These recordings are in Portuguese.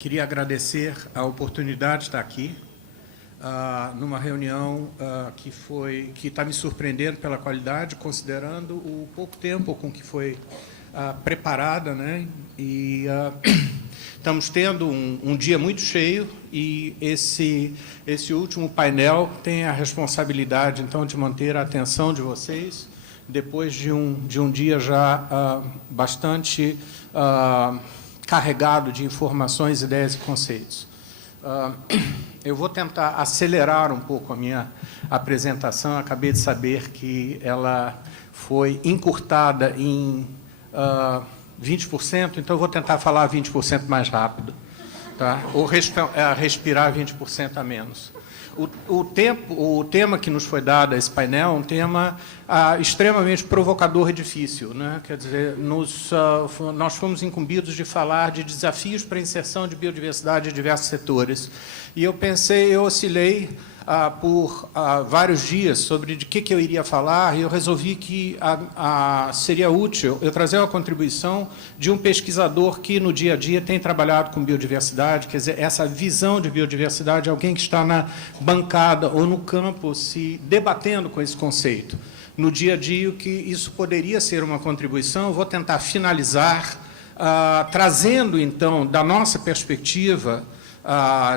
Queria agradecer a oportunidade de estar aqui, numa reunião que está me surpreendendo pela qualidade, considerando o pouco tempo com que foi preparada, né? E estamos tendo um dia muito cheio e esse último painel tem a responsabilidade, então, de manter a atenção de vocês, depois de um dia já bastante carregado de informações, ideias e conceitos. Eu vou tentar acelerar um pouco a minha apresentação. Acabei de saber que ela foi encurtada em 20%, então eu vou tentar falar 20% mais rápido, tá? Ou respirar 20% a menos. O tema que nos foi dado a esse painel é um tema extremamente provocador e difícil, né? Quer dizer, nós fomos incumbidos de falar de desafios para a inserção de biodiversidade em diversos setores. E eu oscilei por vários dias sobre de que eu iria falar, e eu resolvi que seria útil eu trazer uma contribuição de um pesquisador que, no dia a dia, tem trabalhado com biodiversidade, quer dizer, essa visão de biodiversidade, alguém que está na bancada ou no campo se debatendo com esse conceito. No dia a dia, que isso poderia ser uma contribuição, eu vou tentar finalizar trazendo, então, da nossa perspectiva,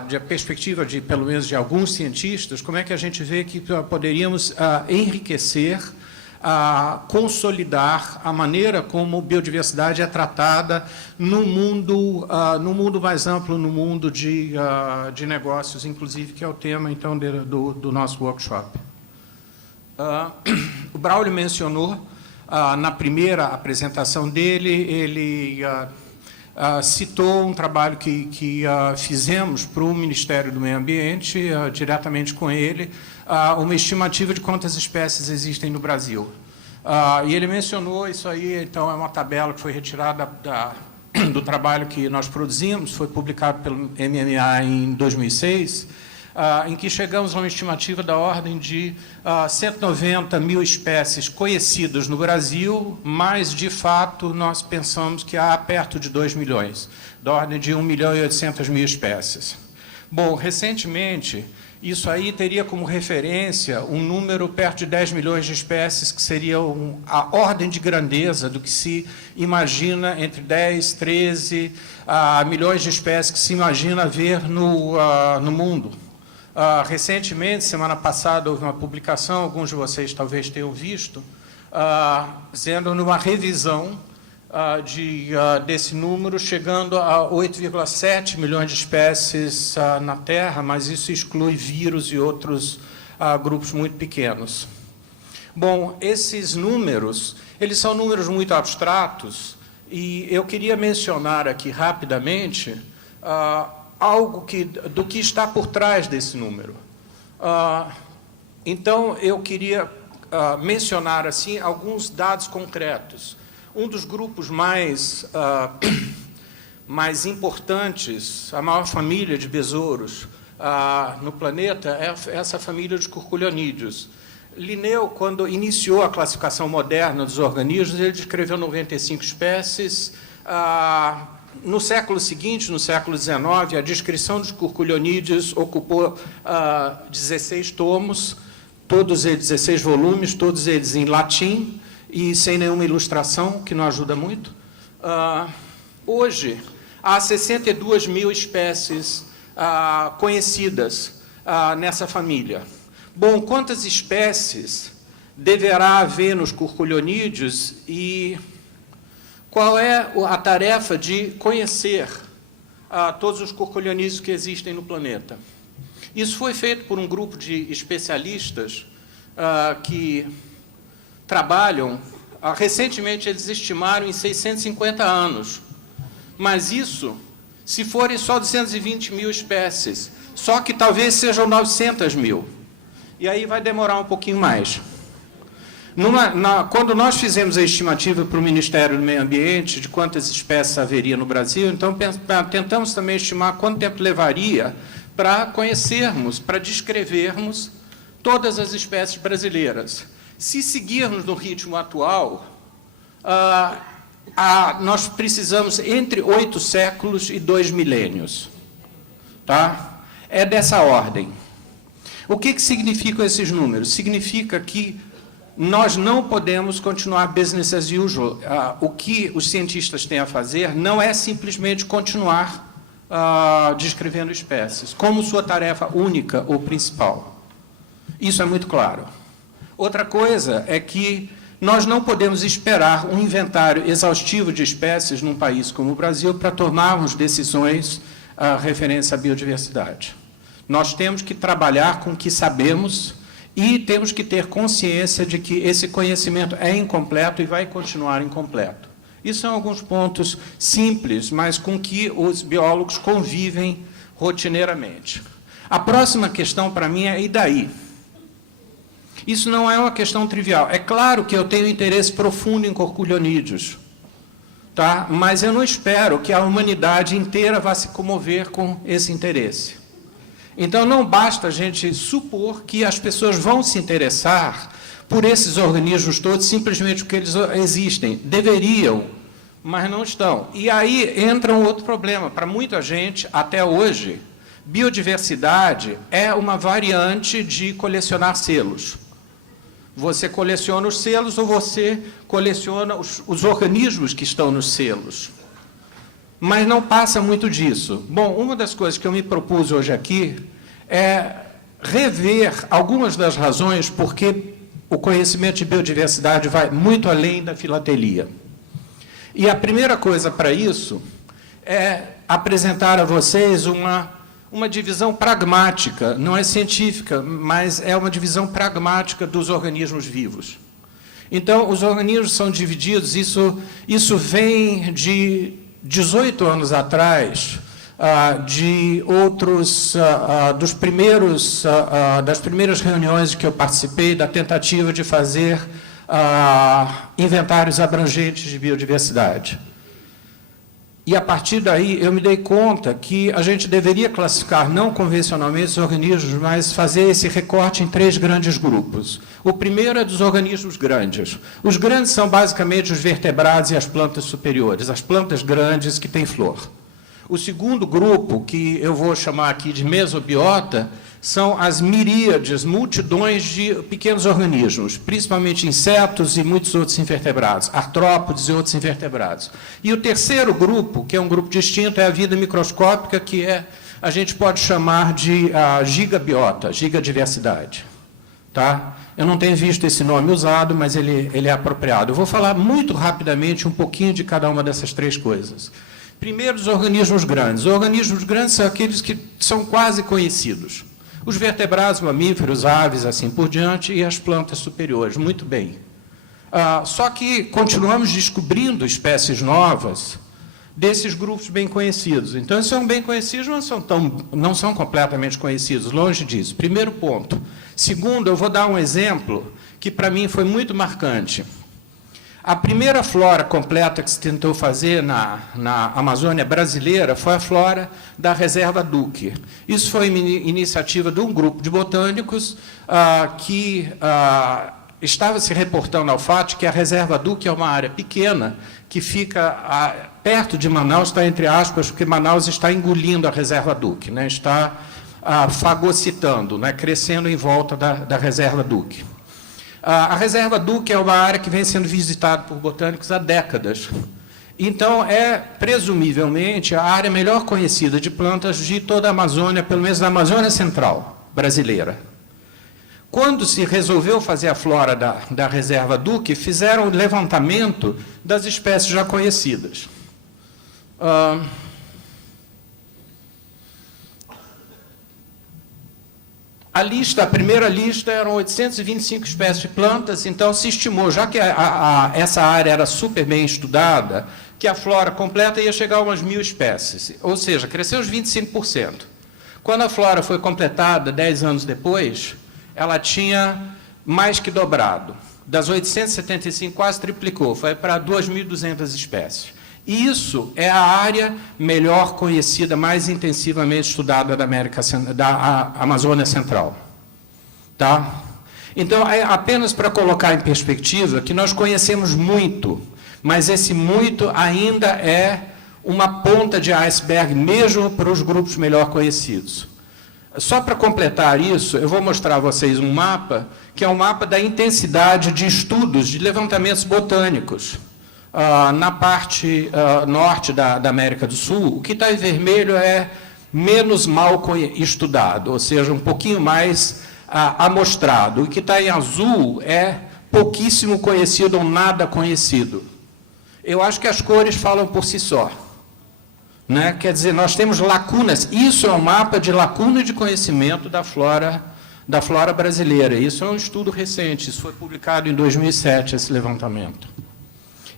de perspectiva pelo menos de alguns cientistas, como é que a gente vê que poderíamos enriquecer, consolidar a maneira como biodiversidade é tratada no mundo mais amplo, no mundo de negócios, inclusive, que é o tema, então, do nosso workshop. O Braulio mencionou, na primeira apresentação dele, ele citou um trabalho que fizemos para o Ministério do Meio Ambiente, diretamente com ele, uma estimativa de quantas espécies existem no Brasil. E ele mencionou isso aí, então, é uma tabela que foi retirada do trabalho que nós produzimos, foi publicado pelo MMA em 2006, em que chegamos a uma estimativa da ordem de 190 mil espécies conhecidas no Brasil, mas, de fato, nós pensamos que há perto de 2 milhões, da ordem de 1.800.000 espécies. Bom, recentemente, isso aí teria como referência um número perto de 10 milhões de espécies, que seria a ordem de grandeza do que se imagina entre 10, 13 milhões de espécies que se imagina ver no mundo. Recentemente, semana passada, houve uma publicação, alguns de vocês talvez tenham visto, dizendo numa revisão desse número, chegando a 8,7 milhões de espécies na Terra, mas isso exclui vírus e outros grupos muito pequenos. Bom, esses números, eles são números muito abstratos, e eu queria mencionar aqui rapidamente algo do que está por trás desse número. Então, eu queria mencionar assim alguns dados concretos. Um dos grupos mais importantes, a maior família de besouros no planeta, é essa família de curculionídeos. Linneu, quando iniciou a classificação moderna dos organismos, ele descreveu 95 espécies. No século seguinte, no século XIX, a descrição dos curculionídeos ocupou 16 tomos, todos eles 16 volumes, todos eles em latim e sem nenhuma ilustração, que não ajuda muito. Hoje, há 62 mil espécies conhecidas nessa família. Bom, quantas espécies deverá haver nos curculionídeos e qual é a tarefa de conhecer todos os curculionídeos que existem no planeta? Isso foi feito por um grupo de especialistas que trabalham, recentemente eles estimaram em 650 anos, mas isso, se forem só 220 mil espécies, só que talvez sejam 900 mil, e aí vai demorar um pouquinho mais. Quando nós fizemos a estimativa para o Ministério do Meio Ambiente de quantas espécies haveria no Brasil, então tentamos também estimar quanto tempo levaria para conhecermos, para descrevermos todas as espécies brasileiras. Se seguirmos no ritmo atual, nós precisamos entre 8 séculos e 2 milênios. tá? É dessa ordem. O que significam esses números? Significa que nós não podemos continuar business as usual. O que os cientistas têm a fazer não é simplesmente continuar descrevendo espécies, como sua tarefa única ou principal. Isso é muito claro. Outra coisa é que nós não podemos esperar um inventário exaustivo de espécies num país como o Brasil para tomarmos decisões referentes à biodiversidade. Nós temos que trabalhar com o que sabemos e temos que ter consciência de que esse conhecimento é incompleto e vai continuar incompleto. Isso são alguns pontos simples, mas com que os biólogos convivem rotineiramente. A próxima questão, para mim, é e daí? Isso não é uma questão trivial. É claro que eu tenho interesse profundo em corculionídeos, tá? Mas eu não espero que a humanidade inteira vá se comover com esse interesse. Então, não basta a gente supor que as pessoas vão se interessar por esses organismos todos simplesmente porque eles existem. Deveriam, mas não estão. E aí entra um outro problema. Para muita gente, até hoje, biodiversidade é uma variante de colecionar selos. Você coleciona os selos ou você coleciona os organismos que estão nos selos. Mas não passa muito disso. Bom, uma das coisas que eu me propus hoje aqui é rever algumas das razões por que o conhecimento de biodiversidade vai muito além da filatelia. E a primeira coisa para isso é apresentar a vocês uma divisão pragmática, não é científica, mas é uma divisão pragmática dos organismos vivos. Então, os organismos são divididos, isso vem de 18 anos atrás, de outros, das primeiras reuniões que eu participei, da tentativa de fazer inventários abrangentes de biodiversidade. E, a partir daí, eu me dei conta que a gente deveria classificar não convencionalmente os organismos, mas fazer esse recorte em 3 grandes grupos. O primeiro é dos organismos grandes. Os grandes são, basicamente, os vertebrados e as plantas superiores, as plantas grandes que têm flor. O segundo grupo, que eu vou chamar aqui de mesobiota, são as miríades, multidões de pequenos organismos, principalmente insetos e muitos outros invertebrados, artrópodes e outros invertebrados. E o terceiro grupo, que é um grupo distinto, é a vida microscópica, que a gente pode chamar de gigabiota, gigadiversidade. Tá? Eu não tenho visto esse nome usado, mas ele é apropriado. Eu vou falar muito rapidamente um pouquinho de cada uma dessas 3 coisas. Primeiro, os organismos grandes. Os organismos grandes são aqueles que são quase conhecidos. Os vertebrados, mamíferos, aves, assim por diante, e as plantas superiores. Muito bem. Só que continuamos descobrindo espécies novas desses grupos bem conhecidos. Então, eles são bem conhecidos, mas não são completamente conhecidos, longe disso. Primeiro ponto. Segundo, eu vou dar um exemplo que, para mim, foi muito marcante. A primeira flora completa que se tentou fazer na Amazônia brasileira foi a flora da Reserva Duque. Isso foi iniciativa de um grupo de botânicos que estava se reportando ao fato de que a Reserva Duque é uma área pequena que fica perto de Manaus, está entre aspas, porque Manaus está engolindo a Reserva Duque, né? Está fagocitando, né? Crescendo em volta da Reserva Duque. A Reserva Duque é uma área que vem sendo visitada por botânicos há décadas. Então, é, presumivelmente, a área melhor conhecida de plantas de toda a Amazônia, pelo menos da Amazônia Central brasileira. Quando se resolveu fazer a flora da Reserva Duque, fizeram o levantamento das espécies já conhecidas. A primeira lista eram 825 espécies de plantas, então se estimou, já que essa área era super bem estudada, que a flora completa ia chegar a umas 1.000 espécies, ou seja, cresceu uns 25%. Quando a flora foi completada, 10 anos depois, ela tinha mais que dobrado. Das 875, quase triplicou, foi para 2.200 espécies. E isso é a área melhor conhecida, mais intensivamente estudada da Amazônia Central. Tá? Então, é apenas para colocar em perspectiva que nós conhecemos muito, mas esse muito ainda é uma ponta de iceberg, mesmo para os grupos melhor conhecidos. Só para completar isso, eu vou mostrar a vocês um mapa, que é um mapa da intensidade de estudos, de levantamentos botânicos, na parte norte da América do Sul. O que está em vermelho é menos mal estudado, ou seja, um pouquinho mais amostrado. O que está em azul é pouquíssimo conhecido ou nada conhecido. Eu acho que as cores falam por si só. Né? Quer dizer, nós temos lacunas. Isso é um mapa de lacuna de conhecimento da flora brasileira. Isso é um estudo recente, isso foi publicado em 2007, esse levantamento.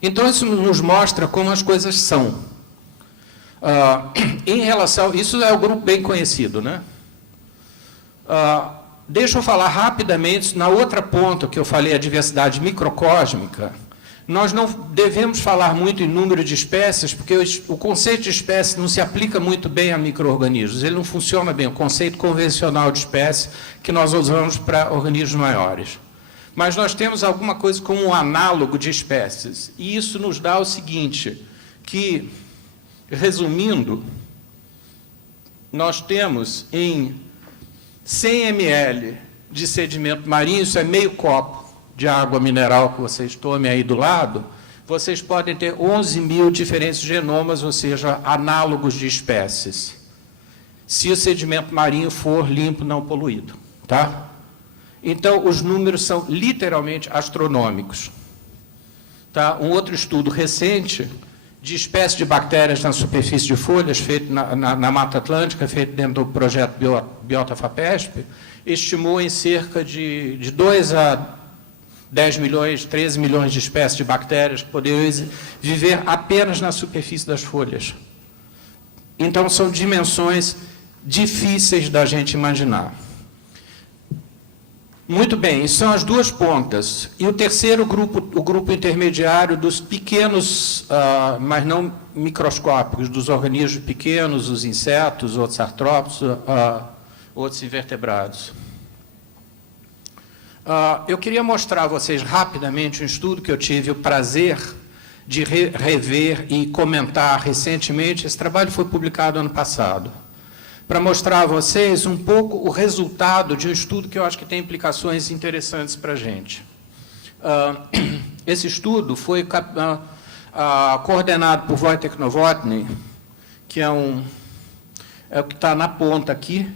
Então, isso nos mostra como as coisas são. Em relação... Isso é um grupo bem conhecido, né? Deixa eu falar rapidamente, na outra ponta que eu falei, a diversidade microcósmica. Nós não devemos falar muito em número de espécies, porque o conceito de espécie não se aplica muito bem a micro-organismos, ele não funciona bem, o conceito convencional de espécie que nós usamos para organismos maiores. Mas nós temos alguma coisa como um análogo de espécies, e isso nos dá o seguinte, que, resumindo, nós temos em 100 ml de sedimento marinho, isso é meio copo de água mineral que vocês tomem aí do lado, vocês podem ter 11 mil diferentes genomas, ou seja, análogos de espécies, se o sedimento marinho for limpo, não poluído. Tá? Então, os números são literalmente astronômicos. Tá? Um outro estudo recente de espécies de bactérias na superfície de folhas, feito na Mata Atlântica, feito dentro do projeto Biota FAPESP, estimou em cerca de 2 a 10 milhões, 13 milhões de espécies de bactérias que poderiam viver apenas na superfície das folhas. Então, são dimensões difíceis da gente imaginar. Muito bem, isso são as duas pontas. E o terceiro grupo, o grupo intermediário dos pequenos, mas não microscópicos, dos organismos pequenos, os insetos, outros artrópodes, outros invertebrados. Eu queria mostrar a vocês rapidamente um estudo que eu tive o prazer de rever e comentar recentemente. Esse trabalho foi publicado ano passado, para mostrar a vocês um pouco o resultado de um estudo que eu acho que tem implicações interessantes para a gente. Esse estudo foi coordenado por Wojtek Nowotny, que é o que está na ponta aqui,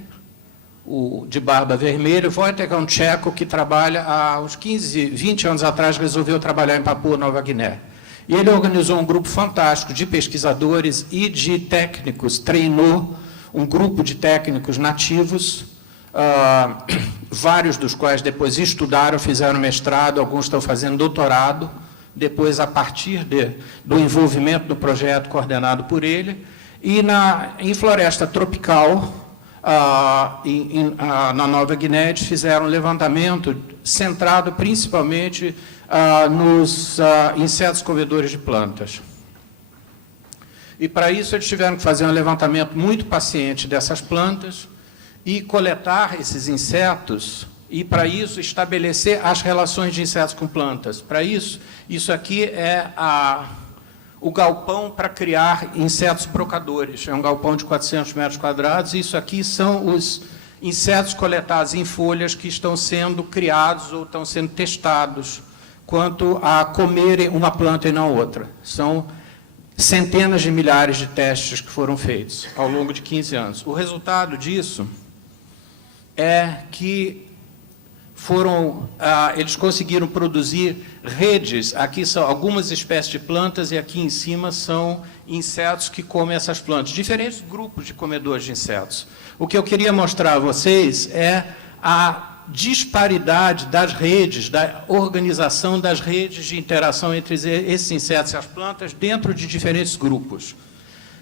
o de barba vermelha. O Wojtek é um tcheco que trabalha há uns 15, 20 anos atrás, resolveu trabalhar em Papua Nova Guiné. E ele organizou um grupo fantástico de pesquisadores e de técnicos, treinou um grupo de técnicos nativos, vários dos quais depois estudaram, fizeram mestrado, alguns estão fazendo doutorado, depois, a partir do envolvimento do projeto coordenado por ele, e em floresta tropical, na Nova Guiné, eles fizeram um levantamento centrado principalmente nos insetos comedores de plantas. E, para isso, eles tiveram que fazer um levantamento muito paciente dessas plantas e coletar esses insetos e, para isso, estabelecer as relações de insetos com plantas. Para isso, isso aqui é o galpão para criar insetos brocadores. É um galpão de 400 metros quadrados, e isso aqui são os insetos coletados em folhas que estão sendo criados ou estão sendo testados quanto a comerem uma planta e não outra. São centenas de milhares de testes que foram feitos ao longo de 15 anos. O resultado disso é que eles conseguiram produzir redes. Aqui são algumas espécies de plantas e aqui em cima são insetos que comem essas plantas, diferentes grupos de comedores de insetos. O que eu queria mostrar a vocês é a disparidade das redes, da organização das redes de interação entre esses insetos e as plantas dentro de diferentes grupos.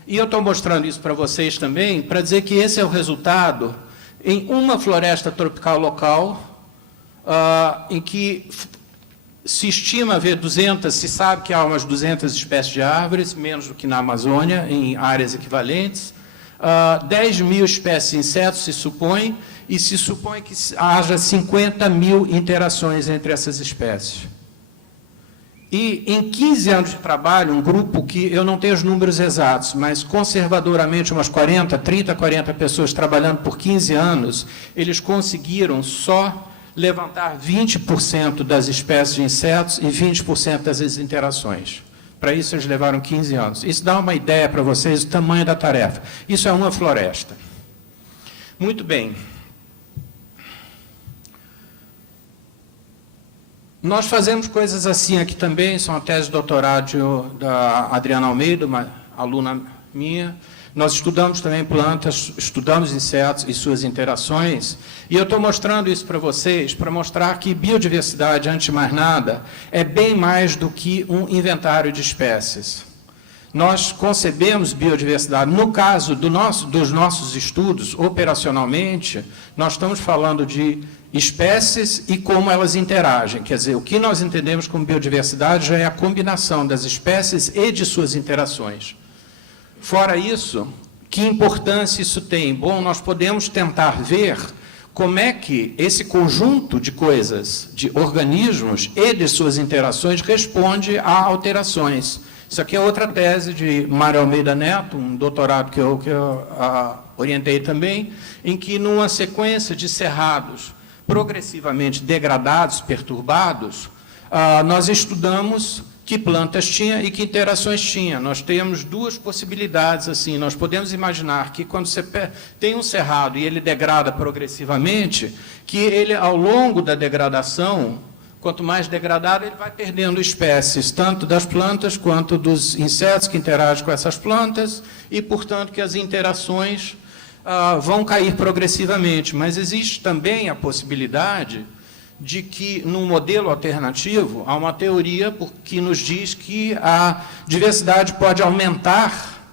E eu estou mostrando isso para vocês também, para dizer que esse é o resultado em uma floresta tropical local, em que se estima haver 200, se sabe que há umas 200 espécies de árvores, menos do que na Amazônia, em áreas equivalentes, 10 mil espécies de insetos, se supõe, e se supõe que haja 50 mil interações entre essas espécies. E, em 15 anos de trabalho, um grupo que eu não tenho os números exatos, mas conservadoramente umas 40 pessoas trabalhando por 15 anos, eles conseguiram só levantar 20% das espécies de insetos e 20% das interações. Para isso, eles levaram 15 anos. Isso dá uma ideia para vocês do tamanho da tarefa. Isso é uma floresta. Muito bem. Nós fazemos coisas assim aqui também, são a tese de doutorado da Adriana Almeida, uma aluna minha. Nós estudamos também plantas, estudamos insetos e suas interações, e eu estou mostrando isso para vocês, para mostrar que biodiversidade, antes de mais nada, é bem mais do que um inventário de espécies. Nós concebemos biodiversidade, no caso dos nossos estudos, operacionalmente, nós estamos falando de espécies e como elas interagem. Quer dizer, o que nós entendemos como biodiversidade já é a combinação das espécies e de suas interações. Fora isso, que importância isso tem? Bom, nós podemos tentar ver como é que esse conjunto de coisas, de organismos e de suas interações responde a alterações. Isso aqui é outra tese de Mário Almeida Neto, um doutorado que eu orientei também, em que, numa sequência de cerrados progressivamente degradados, perturbados, nós estudamos que plantas tinha e que interações tinha. Nós temos duas possibilidades. Assim, nós podemos imaginar que, quando você tem um cerrado e ele degrada progressivamente, que ele, ao longo da degradação, quanto mais degradado, ele vai perdendo espécies, tanto das plantas quanto dos insetos que interagem com essas plantas, e, portanto, que as interações vão cair progressivamente. Mas existe também a possibilidade de que, num modelo alternativo, há uma teoria que nos diz que a diversidade pode aumentar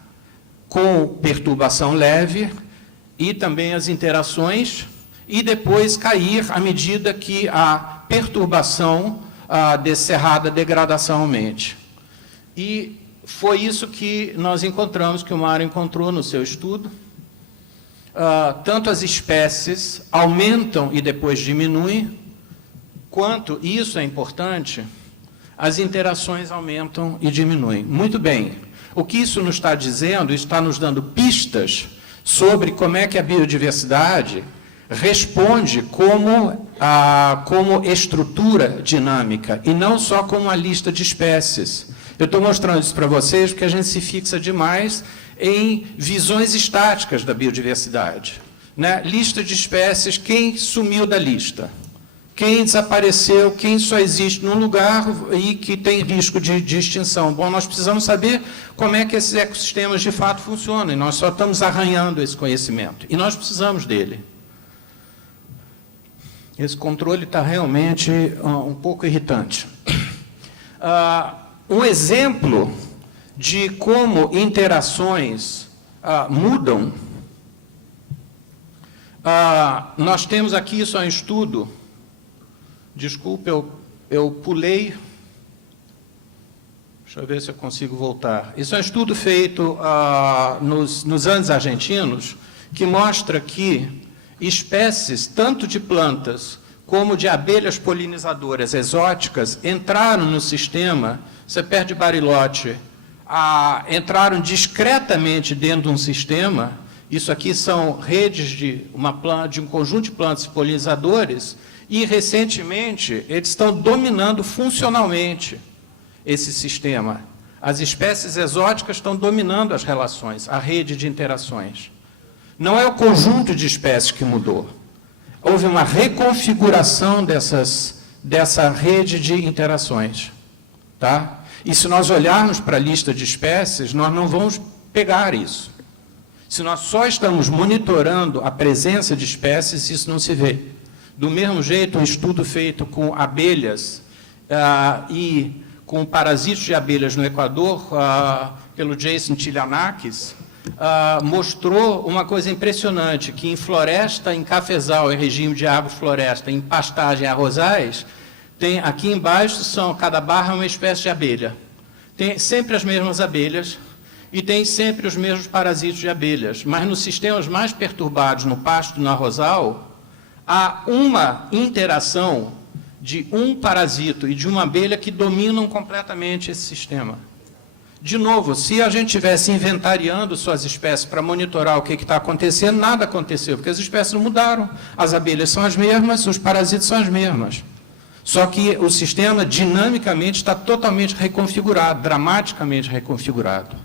com perturbação leve e também as interações, e depois cair à medida que a perturbação desse cerrado, a degradação aumente. E foi isso que nós encontramos, que o Mário encontrou no seu estudo. Tanto as espécies aumentam e depois diminuem, quanto, e isso é importante, as interações aumentam e diminuem. Muito bem. O que isso nos está dizendo, está nos dando pistas sobre como é que a biodiversidade responde como estrutura dinâmica, e não só como uma lista de espécies. Eu estou mostrando isso para vocês porque a gente se fixa demais em visões estáticas da biodiversidade, né? Lista de espécies, quem sumiu da lista? Quem desapareceu, quem só existe num lugar e que tem risco de extinção. Bom, nós precisamos saber como é que esses ecossistemas de fato funcionam, e nós só estamos arranhando esse conhecimento, e nós precisamos dele. Esse controle está realmente um pouco irritante. Um exemplo de como interações mudam, nós temos aqui só um estudo. Desculpe, eu pulei. Deixa eu ver se eu consigo voltar. Isso é um estudo feito nos Andes argentinos, que mostra que espécies, tanto de plantas como de abelhas polinizadoras exóticas, entraram no sistema, você perde Bariloche, entraram discretamente dentro de um sistema. Isso aqui são redes de um conjunto de plantas polinizadores, e, recentemente, eles estão dominando funcionalmente esse sistema. As espécies exóticas estão dominando as relações, a rede de interações. Não é o conjunto de espécies que mudou. Houve uma reconfiguração dessa rede de interações. Tá? E, se nós olharmos para a lista de espécies, nós não vamos pegar isso. Se nós só estamos monitorando a presença de espécies, isso não se vê. Do mesmo jeito, um estudo feito com abelhas e com parasitos de abelhas no Equador, pelo Jason Tilianakis, mostrou uma coisa impressionante, que em floresta, em cafezal, em regime de agrofloresta, em pastagem arrozais, tem aqui embaixo, cada barra é uma espécie de abelha. Tem sempre as mesmas abelhas e tem sempre os mesmos parasitos de abelhas, mas nos sistemas mais perturbados, no pasto, no arrozal, há uma interação de um parasito e de uma abelha que dominam completamente esse sistema. De novo, se a gente estivesse inventariando suas espécies para monitorar o que está acontecendo, nada aconteceu, porque as espécies não mudaram. As abelhas são as mesmas, os parasitas são as mesmas. Só que o sistema, dinamicamente, está totalmente reconfigurado, dramaticamente reconfigurado.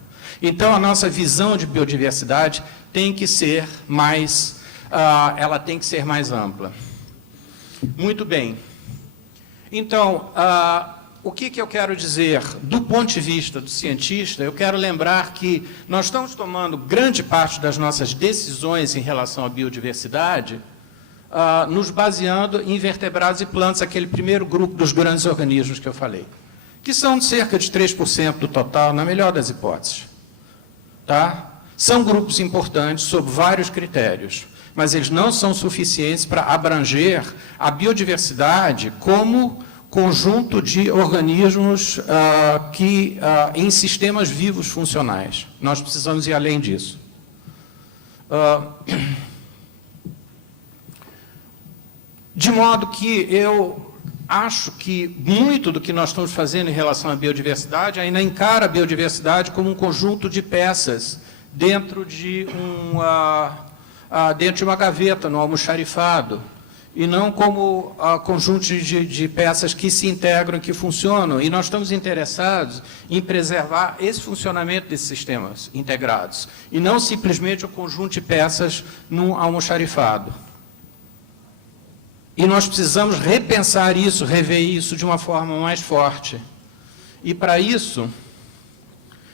Então, a nossa visão de biodiversidade tem que ser mais, ela tem que ser mais ampla. Muito bem. Então, o que eu quero dizer? Do ponto de vista do cientista, eu quero lembrar que nós estamos tomando grande parte das nossas decisões em relação à biodiversidade, nos baseando em vertebrados e plantas, aquele primeiro grupo dos grandes organismos que eu falei, que são cerca de 3% do total, na melhor das hipóteses. Tá? São grupos importantes sob vários critérios, mas eles não são suficientes para abranger a biodiversidade como conjunto de organismos em sistemas vivos funcionais. Nós precisamos ir além disso. De modo que eu acho que muito do que nós estamos fazendo em relação à biodiversidade ainda encara a biodiversidade como um conjunto de peças dentro de uma gaveta, no almoxarifado, e não como conjunto de peças que se integram, que funcionam. E nós estamos interessados em preservar esse funcionamento desses sistemas integrados, e não simplesmente o conjunto de peças num almoxarifado. E nós precisamos repensar isso, rever isso de uma forma mais forte. E, para isso,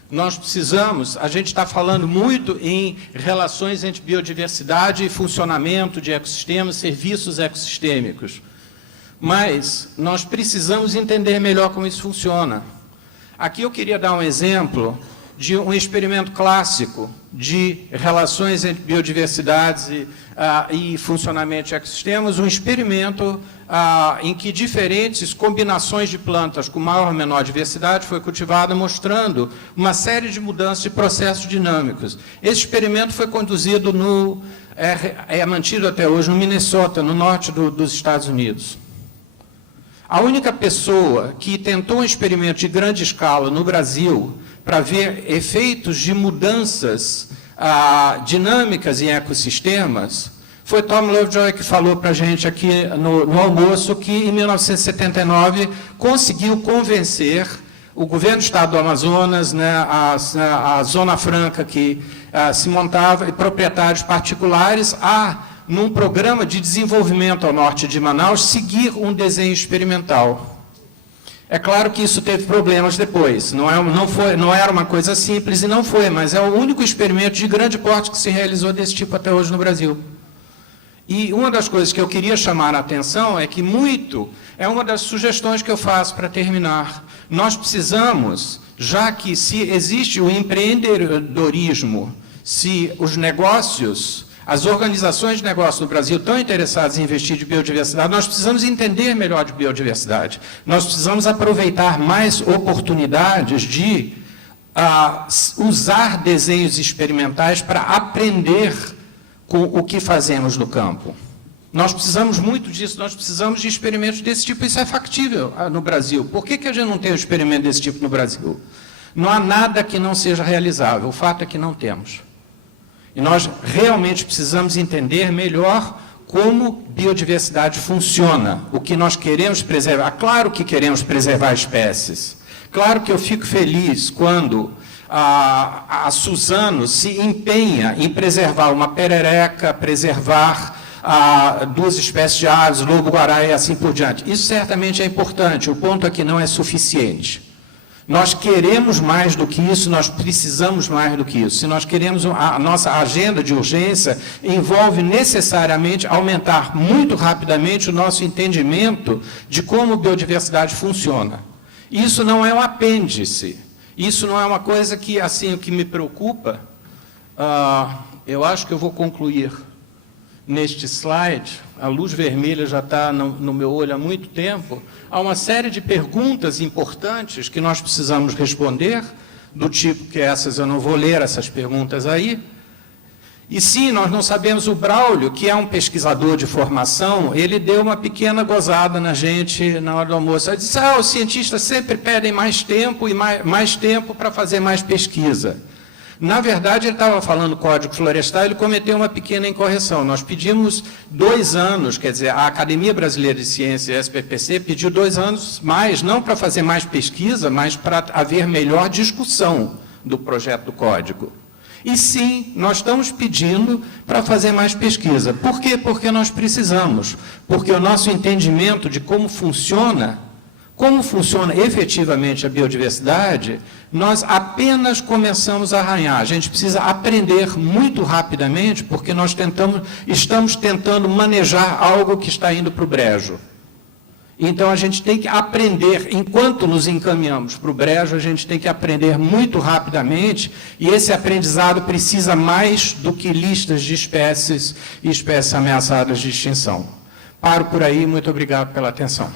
nós precisamos, a gente está falando muito em relações entre biodiversidade e funcionamento de ecossistemas, serviços ecossistêmicos. Mas nós precisamos entender melhor como isso funciona. Aqui eu queria dar um exemplo de um experimento clássico de relações entre biodiversidades e funcionamento de ecossistemas, um experimento em que diferentes combinações de plantas com maior ou menor diversidade foi cultivada, mostrando uma série de mudanças de processos dinâmicos. Esse experimento foi conduzido é mantido até hoje no Minnesota, no norte dos Estados Unidos. A única pessoa que tentou um experimento de grande escala no Brasil para ver efeitos de mudanças dinâmicas em ecossistemas foi Tom Lovejoy, que falou para a gente aqui no almoço que, em 1979, conseguiu convencer o governo do estado do Amazonas, né, a Zona Franca que se montava, e proprietários particulares, num programa de desenvolvimento ao norte de Manaus, seguir um desenho experimental. É claro que isso teve problemas depois, não era uma coisa simples e não foi, mas é o único experimento de grande porte que se realizou desse tipo até hoje no Brasil. E uma das coisas que eu queria chamar a atenção é que é uma das sugestões que eu faço para terminar. Nós precisamos, já que se existe o empreendedorismo, se os negócios, as organizações de negócio no Brasil estão interessadas em investir em biodiversidade, nós precisamos entender melhor de biodiversidade. Nós precisamos aproveitar mais oportunidades de usar desenhos experimentais para aprender com o que fazemos no campo. Nós precisamos muito disso, nós precisamos de experimentos desse tipo. Isso é factível no Brasil. Por que a gente não tem um experimento desse tipo no Brasil? Não há nada que não seja realizável, o fato é que não temos. E nós realmente precisamos entender melhor como biodiversidade funciona, o que nós queremos preservar. Claro que queremos preservar espécies. Claro que eu fico feliz quando a Suzano se empenha em preservar uma perereca, preservar duas espécies de aves, lobo-guará e assim por diante. Isso certamente é importante, o ponto aqui não é suficiente. Nós queremos mais do que isso, nós precisamos mais do que isso. Se nós queremos, a nossa agenda de urgência envolve necessariamente aumentar muito rapidamente o nosso entendimento de como a biodiversidade funciona. Isso não é um apêndice, isso não é uma coisa que, assim, o que me preocupa, eu acho que eu vou concluir neste slide, a luz vermelha já está no meu olho há muito tempo, há uma série de perguntas importantes que nós precisamos responder, do tipo que essas, eu não vou ler essas perguntas aí, E sim, nós não sabemos, o Braulio, que é um pesquisador de formação, ele deu uma pequena gozada na gente na hora do almoço. Ele disse, os cientistas sempre pedem mais tempo e mais tempo para fazer mais pesquisa. Na verdade, ele estava falando Código Florestal, ele cometeu uma pequena incorreção. Nós pedimos 2 anos, quer dizer, a Academia Brasileira de Ciências, a SBPC, pediu 2 anos mais, não para fazer mais pesquisa, mas para haver melhor discussão do projeto do Código. E sim, nós estamos pedindo para fazer mais pesquisa. Por quê? Porque nós precisamos. Porque o nosso entendimento de como funciona efetivamente a biodiversidade, nós apenas começamos a arranhar. A gente precisa aprender muito rapidamente, porque nós estamos tentando manejar algo que está indo para o brejo. Então, a gente tem que aprender, enquanto nos encaminhamos para o brejo, a gente tem que aprender muito rapidamente, e esse aprendizado precisa mais do que listas de espécies e espécies ameaçadas de extinção. Paro por aí, muito obrigado pela atenção.